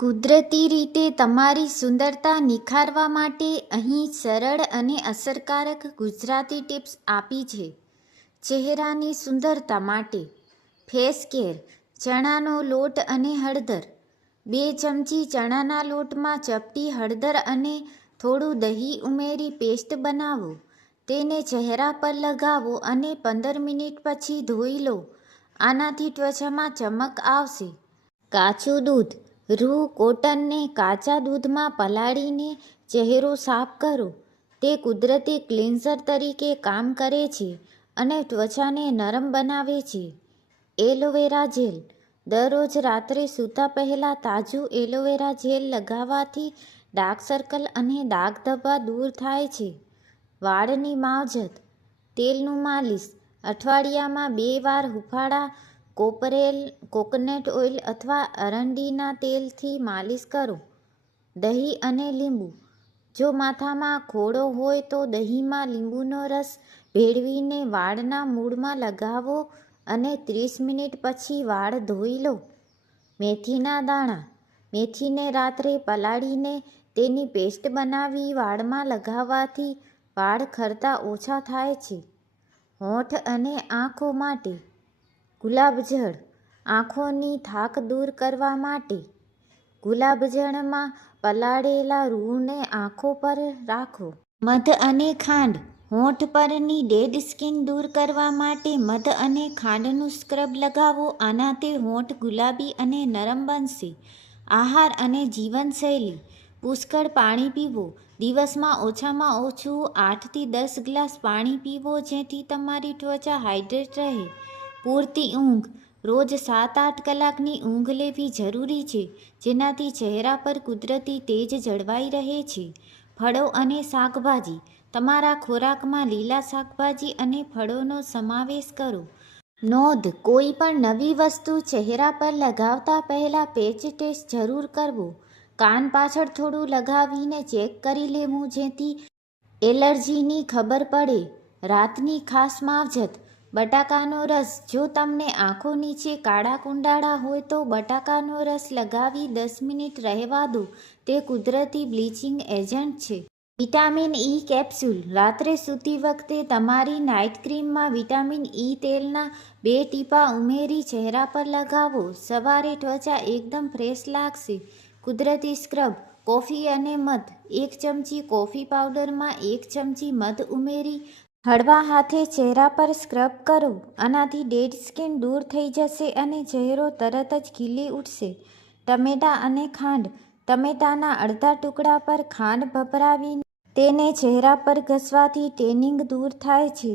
કુદરતી રીતે તમારી સુંદરતા નિખારવા માટે અહીં સરળ અને અસરકારક ગુજરાતી ટિપ્સ આપી છે. ચહેરાની સુંદરતા માટે ફેસ કેર. ચણાનો લોટ અને હળદર. 2 ચમચી ચણાના લોટમાં ચપટી હળદર અને થોડું દહીં ઉમેરી પેસ્ટ બનાવો. તેને ચહેરા પર લગાવો અને 15 મિનિટ પછી ધોઈ લો. આનાથી ત્વચામાં ચમક આવશે. કાચું દૂધ. રૂ કોટનને કાચા દૂધમાં પલાળીને ચહેરો સાફ કરો. તે કુદરતી ક્લિન્ઝર તરીકે કામ કરે છે અને ત્વચાને નરમ બનાવે છે. Aloe vera gel. દરરોજ રાત્રે સૂતા પહેલાં તાજું એલોવેરા જેલ લગાવવાથી ડાર્ક સર્કલ અને દાગ ધબ્બા દૂર થાય છે. વાળની માવજત. તેલનું માલિશ. અઠવાડિયામાં 2 વાર હૂંફાળા કોકોનટ ઓઇલ અથવા અરંડીના તેલથી માલિશ કરો. દહીં અને લીંબુ. જો માથામાં ખોડો હોય તો દહીંમાં લીંબુનો રસ ભેળવીને વાળના મૂળમાં લગાવો અને 30 મિનિટ પછી વાળ ધોઈ લો. મેથીના દાણા. મેથીને રાત્રે પલાળીને તેની પેસ્ટ બનાવી વાળમાં લગાવવાથી વાળ ખરતા ઓછા થાય છે. હોઠ અને આંખો માટે ગુલાબજળ. આંખોની થાક દૂર કરવા માટે ગુલાબજળમાં પલાળેલા રૂને આંખો પર રાખો. મધ અને ખાંડ. હોઠ પરની ડેડ સ્કિન દૂર કરવા માટે મધ અને ખાંડનું સ્ક્રબ લગાવો. આનાથી હોઠ ગુલાબી અને નરમ બનશે. આહાર અને જીવનશૈલી. પુષ્કળ પાણી પીવો. દિવસમાં ઓછામાં ઓછું 8 થી 10 ગ્લાસ પાણી પીવો જેથી તમારી ત્વચા હાઇડ્રેટ રહે. પૂરતી ઊંઘ. રોજ 7-8 કલાકની ઊંઘ લેવી જરૂરી છે જેનાથી ચહેરા પર કુદરતી તેજ જળવાઈ રહે છે. ફળો અને શાકભાજી. તમારા ખોરાકમાં લીલા શાકભાજી અને ફળોનો સમાવેશ કરો. નોંધ: કોઈ પણ નવી વસ્તુ ચહેરા પર લગાવતા પહેલા પેચ ટેસ્ટ જરૂર કરવો. કાન પાછળ થોડું લગાવીને ચેક કરી લેવું જેથી એલર્જીની ખબર પડે. રાતની ખાસ માવજત. બટાકાનો રસ. જો તમને આંખો નીચે કાળા કુંડાળા હોય તો બટાકાનો રસ લગાવી 10 મિનિટ રહેવા દો. તે કુદરતી બ્લીચિંગ એજન્ટ છે. Vitamin E capsule. રાત્રે સૂતી વખતે તમારી નાઇટ ક્રીમમાં વિટામિન ઇ તેલના 2 ટીપાં ઉમેરી ચહેરા પર લગાવો. સવારે ત્વચા એકદમ ફ્રેશ લાગશે. કુદરતી સ્ક્રબ. કોફી અને મધ. 1 ચમચી કોફી પાવડરમાં 1 ચમચી મધ ઉમેરી હળવા હાથે ચહેરા પર સ્ક્રબ કરો. આનાથી ડેડ સ્કિન દૂર થઈ જશે અને ચહેરો તરત જ ખીલી ઉઠશે. ટમેટાં અને ખાંડ. ટમેટાના અડધા ટુકડા પર ખાંડ ભભરાવીને તેને ચહેરા પર ઘસવાથી ટેનિંગ દૂર થાય છે.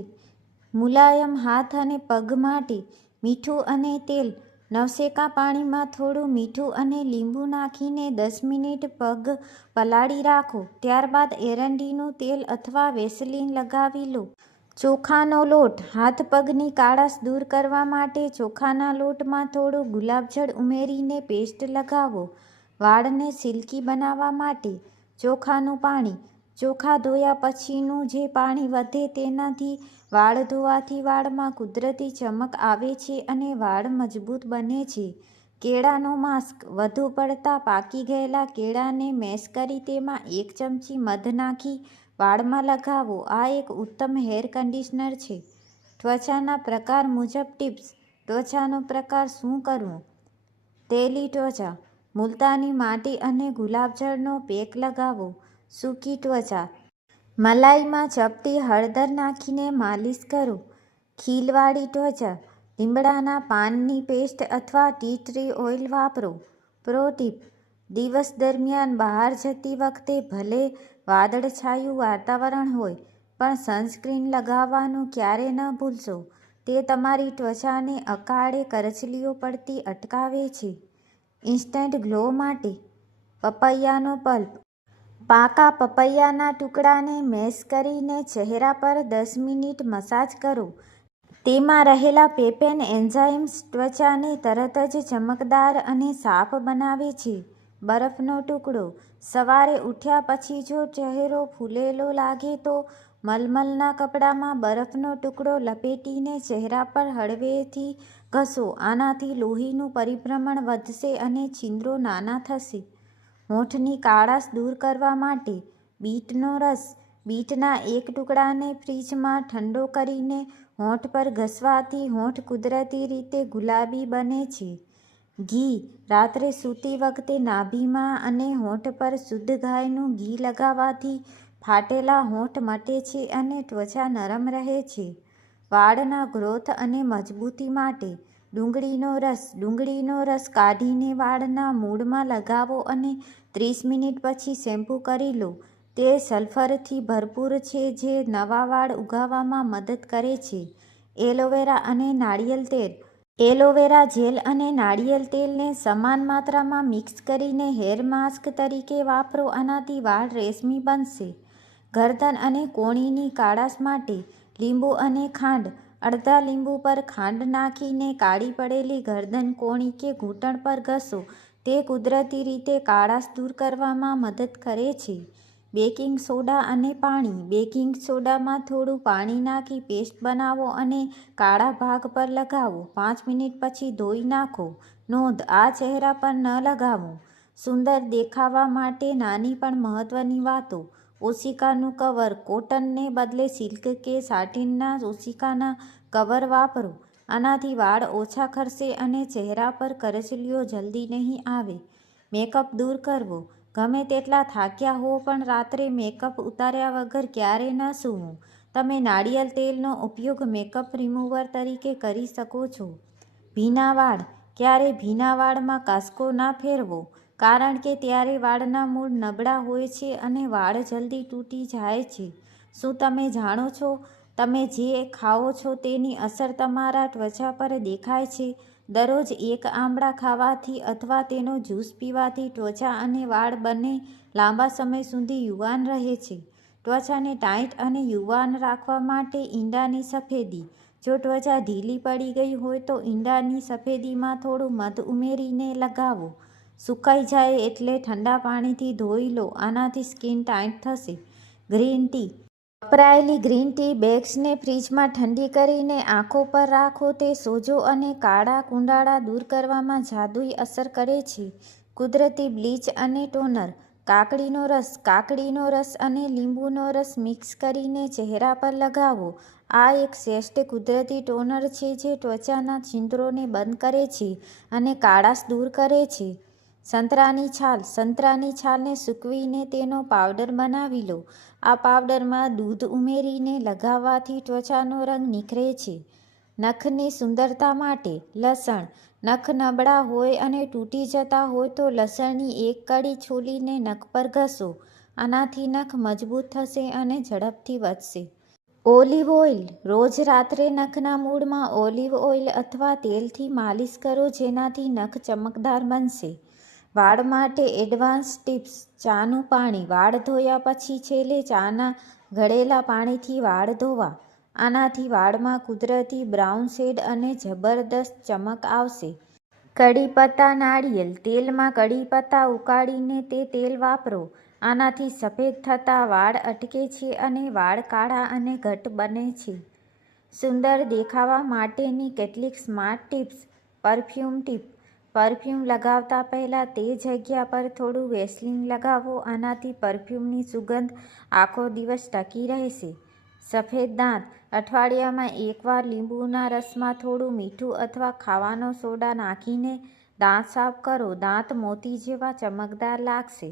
મુલાયમ હાથ અને પગ માટે મીઠું અને તેલ. નવશેકા પાણીમાં થોડું મીઠું અને લીંબુ નાખીને 10 મિનિટ પગ પલાળી રાખો. ત્યારબાદ એરંડીનું તેલ અથવા વેસલીન લગાવી લો. ચોખાનો લોટ. હાથ પગની કાળાશ દૂર કરવા માટે ચોખાના લોટમાં થોડું ગુલાબજળ ઉમેરીને પેસ્ટ લગાવો. વાળને સિલ્કી બનાવવા માટે ચોખાનું પાણી. ચોખા ધોયા પછીનું જે પાણી વધે તેનાથી વાળ ધોવાથી વાળમાં કુદરતી ચમક આવે છે અને વાળ મજબૂત બને છે. કેળાનો માસ્ક. વધુ પડતા પાકી ગયેલા કેળાને મેશ કરી તેમાં 1 ચમચી મધ નાખી વાળમાં લગાવો. આ એક ઉત્તમ હેર કન્ડિશનર છે. ત્વચાના પ્રકાર મુજબ ટિપ્સ. ત્વચાનો પ્રકાર શું કરવું? તેલી ત્વચા. મુલતાની માટી અને ગુલાબજળનો પેક લગાવો. સૂકી ત્વચા. મલાઈમાં ચપટી હળદર નાખીને માલિશ કરો. ખીલવાળી ત્વચા. લીમડાના પાનની પેસ્ટ અથવા ટી ટ્રી ઓઇલ વાપરો. પ્રો ટીપ: દિવસ દરમિયાન બહાર જતી વખતે ભલે વાદળછાયું વાતાવરણ હોય પણ સનસ્ક્રીન લગાવવાનું ક્યારેય ન ભૂલશો. તે તમારી ત્વચાને અકાળે કરચલીઓ પડતી અટકાવે છે. ઇન્સ્ટન્ટ ગ્લો માટે પપૈયાનો પલ્પ. પાકા પપૈયાના ટુકડાને મેશ કરીને ચહેરા પર 10 મિનિટ મસાજ કરો. તેમાં રહેલા પેપેન એન્ઝાઇમ્સ ત્વચાને તરત જ ચમકદાર અને સાફ બનાવે છે. બરફનો ટુકડો. સવારે ઉઠ્યા પછી જો ચહેરો ફૂલેલો લાગે તો મલમલના કપડામાં બરફનો ટુકડો લપેટીને ચહેરા પર હળવેથી ઘસો. આનાથી લોહીનું પરિભ્રમણ વધશે અને છિદ્રો નાના થશે. હોઠની કાળાશ દૂર કરવા માટે બીટનો રસ. બીટના એક ટુકડાને ફ્રીજમાં ઠંડો કરીને હોઠ પર ઘસવાથી હોઠ કુદરતી રીતે ગુલાબી બને છે. ઘી. રાત્રે સૂતી વખતે નાભીમાં અને હોઠ પર શુદ્ધ ગાયનું ઘી લગાવવાથી ફાટેલા હોઠ મટે છે અને ત્વચા નરમ રહે છે. વાળના ગ્રોથ અને મજબૂતી માટે ડુંગળીનો રસ. ડુંગળીનો રસ કાઢીને વાળના મૂળમાં લગાવો અને 30 મિનિટ પછી શેમ્પૂ કરી લો. તે સલ્ફરથી ભરપૂર છે જે નવા વાળ ઉગાડવામાં મદદ કરે છે. એલોવેરા અને નાળિયેર તેલ. એલોવેરા જેલ અને નાળિયેર તેલને સમાન માત્રામાં મિક્સ કરીને હેર માસ્ક તરીકે વાપરો. આનાથી વાળ રેશમી બનશે. ગરદન અને કોણીની કાળાશ માટે લીંબુ અને ખાંડ. અડધા લીંબુ પર ખાંડ નાખીને કાળી પડેલી ગરદન, કોણી કે ઘૂંટણ પર ઘસો. તે કુદરતી રીતે કાળાશ દૂર કરવામાં મદદ કરે છે. બેકિંગ સોડા અને પાણી. બેકિંગ સોડામાં થોડું પાણી નાખી પેસ્ટ બનાવો અને કાળા ભાગ પર લગાવો. 5 મિનિટ પછી ધોઈ નાખો. નોંધ: આ ચહેરા પર ન લગાવવું. સુંદર દેખાવા માટે નાની પણ મહત્વની વાતો. ઓશિકાનું કવર. કોટનને બદલે સિલ્ક કે સાટિનના ઓશિકાના કવર વાપરો. આનાથી વાળ ઓછા ખરશે અને ચહેરા પર કરચલીઓ જલ્દી નહીં આવે. મેકઅપ દૂર કરવો. ગમે તેટલા થાક્યા હો પણ રાત્રે મેકઅપ ઉતાર્યા વગર ક્યારેય ન સૂવું. તમે નાળિયેર તેલનો ઉપયોગ મેકઅપ રિમૂવર તરીકે કરી શકો છો. ભીના વાળ. ક્યારેય ભીના વાળમાં કાંસકો ના ફેરવો, કારણ કે ત્યારે વાળના મૂળ નબળા હોય છે અને વાળ જલ્દી તૂટી જાય છે. શું તમે જાણો છો, તમે જે ખાઓ છો તેની અસર તમારા ત્વચા પર દેખાય છે? દરરોજ એક આમળા ખાવાથી અથવા તેનો જ્યુસ પીવાથી ત્વચા અને વાળ બંને લાંબા સમય સુધી યુવાન રહે છે. ત્વચાને ટાઇટ અને યુવાન રાખવા માટે ઈંડાની સફેદી. જો ત્વચા ઢીલી પડી ગઈ હોય તો ઈંડાની સફેદીમાં થોડું મધ ઉમેરીને લગાવો. સુકાઈ જાય એટલે ઠંડા પાણીથી ધોઈ લો. આનાથી સ્કિન ટાઇટ થશે. Green tea. વપરાયેલી ગ્રીન ટી બેગ્સને ફ્રીજમાં ઠંડી કરીને આંખો પર રાખો. તે સોજો અને કાળા કુંડાળા દૂર કરવામાં જાદુઈ અસર કરે છે. કુદરતી બ્લીચ અને ટોનર. કાકડીનો રસ. કાકડીનો રસ અને લીંબુનો રસ મિક્સ કરીને ચહેરા પર લગાવો. આ એક શ્રેષ્ઠ કુદરતી ટોનર છે જે ત્વચાના છિદ્રોને બંધ કરે છે અને કાળાશ દૂર કરે છે. સંતરાની છાલ. સંતરાની છાલને સૂકવીને તેનો પાવડર બનાવી લો. આ પાવડરમાં દૂધ ઉમેરીને લગાવવાથી ત્વચાનો રંગ નિખરે છે. નખની સુંદરતા માટે. લસણ. નખ નબળા હોય અને તૂટી જતા હોય તો લસણની એક કળી છોલીને નખ પર ઘસો. આનાથી નખ મજબૂત થશે અને ઝડપથી વધશે. Olive oil. રોજ રાત્રે નખના મૂળમાં ઓલિવ ઓઇલ અથવા તેલથી માલિશ કરો જેનાથી નખ ચમકદાર બનશે. વાળ માટે એડવાન્સ ટિપ્સ. ચાનું પાણી. વાળ ધોયા પછી છેલ્લે ચાના ગળેલા પાણીથી વાળ ધોવા. આનાથી વાળમાં કુદરતી બ્રાઉન શેડ અને જબરદસ્ત ચમક આવશે. કડી પત્તા નાળિયેર તેલમાં કડી પત્તા ઉકાળીને તે તેલ વાપરો. આનાથી સફેદ થતા વાળ અટકે છે અને વાળ કાળા અને ઘટ્ટ બને છે. સુંદર દેખાવા માટેની કેટલીક smart tips. Perfume tip. Perfume લગાવતા પહેલાં તે જગ્યા પર થોડું વેસલીન લગાવો. આનાથી પરફ્યુમની સુગંધ આખો દિવસ ટકી રહેશે. સફેદ દાંત. અઠવાડિયામાં એકવાર લીંબુના રસમાં થોડું મીઠું અથવા ખાવાનો સોડા નાખીને દાંત સાફ કરો. દાંત મોતી જેવા ચમકદાર લાગશે.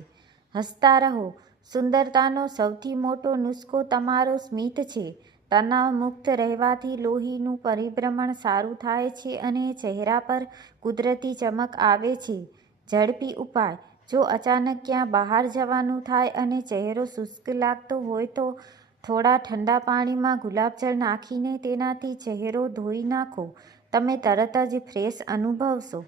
હસતા રહો. સુંદરતાનો સૌથી મોટો નુસ્ખો તમારો સ્મિત છે. તણાવ મુક્ત રહેવાથી લોહીનું પરિભ્રમણ સારું થાય છે અને ચહેરા પર કુદરતી ચમક આવે છે. ઝડપી ઉપાય. જો અચાનક ક્યાં બહાર જવાનું થાય અને ચહેરો શુષ્ક લાગતો હોય તો થોડા ઠંડા પાણીમાં ગુલાબજળ નાખીને તેનાથી ચહેરો ધોઈ નાખો. તમે તરત જ ફ્રેશ અનુભવશો.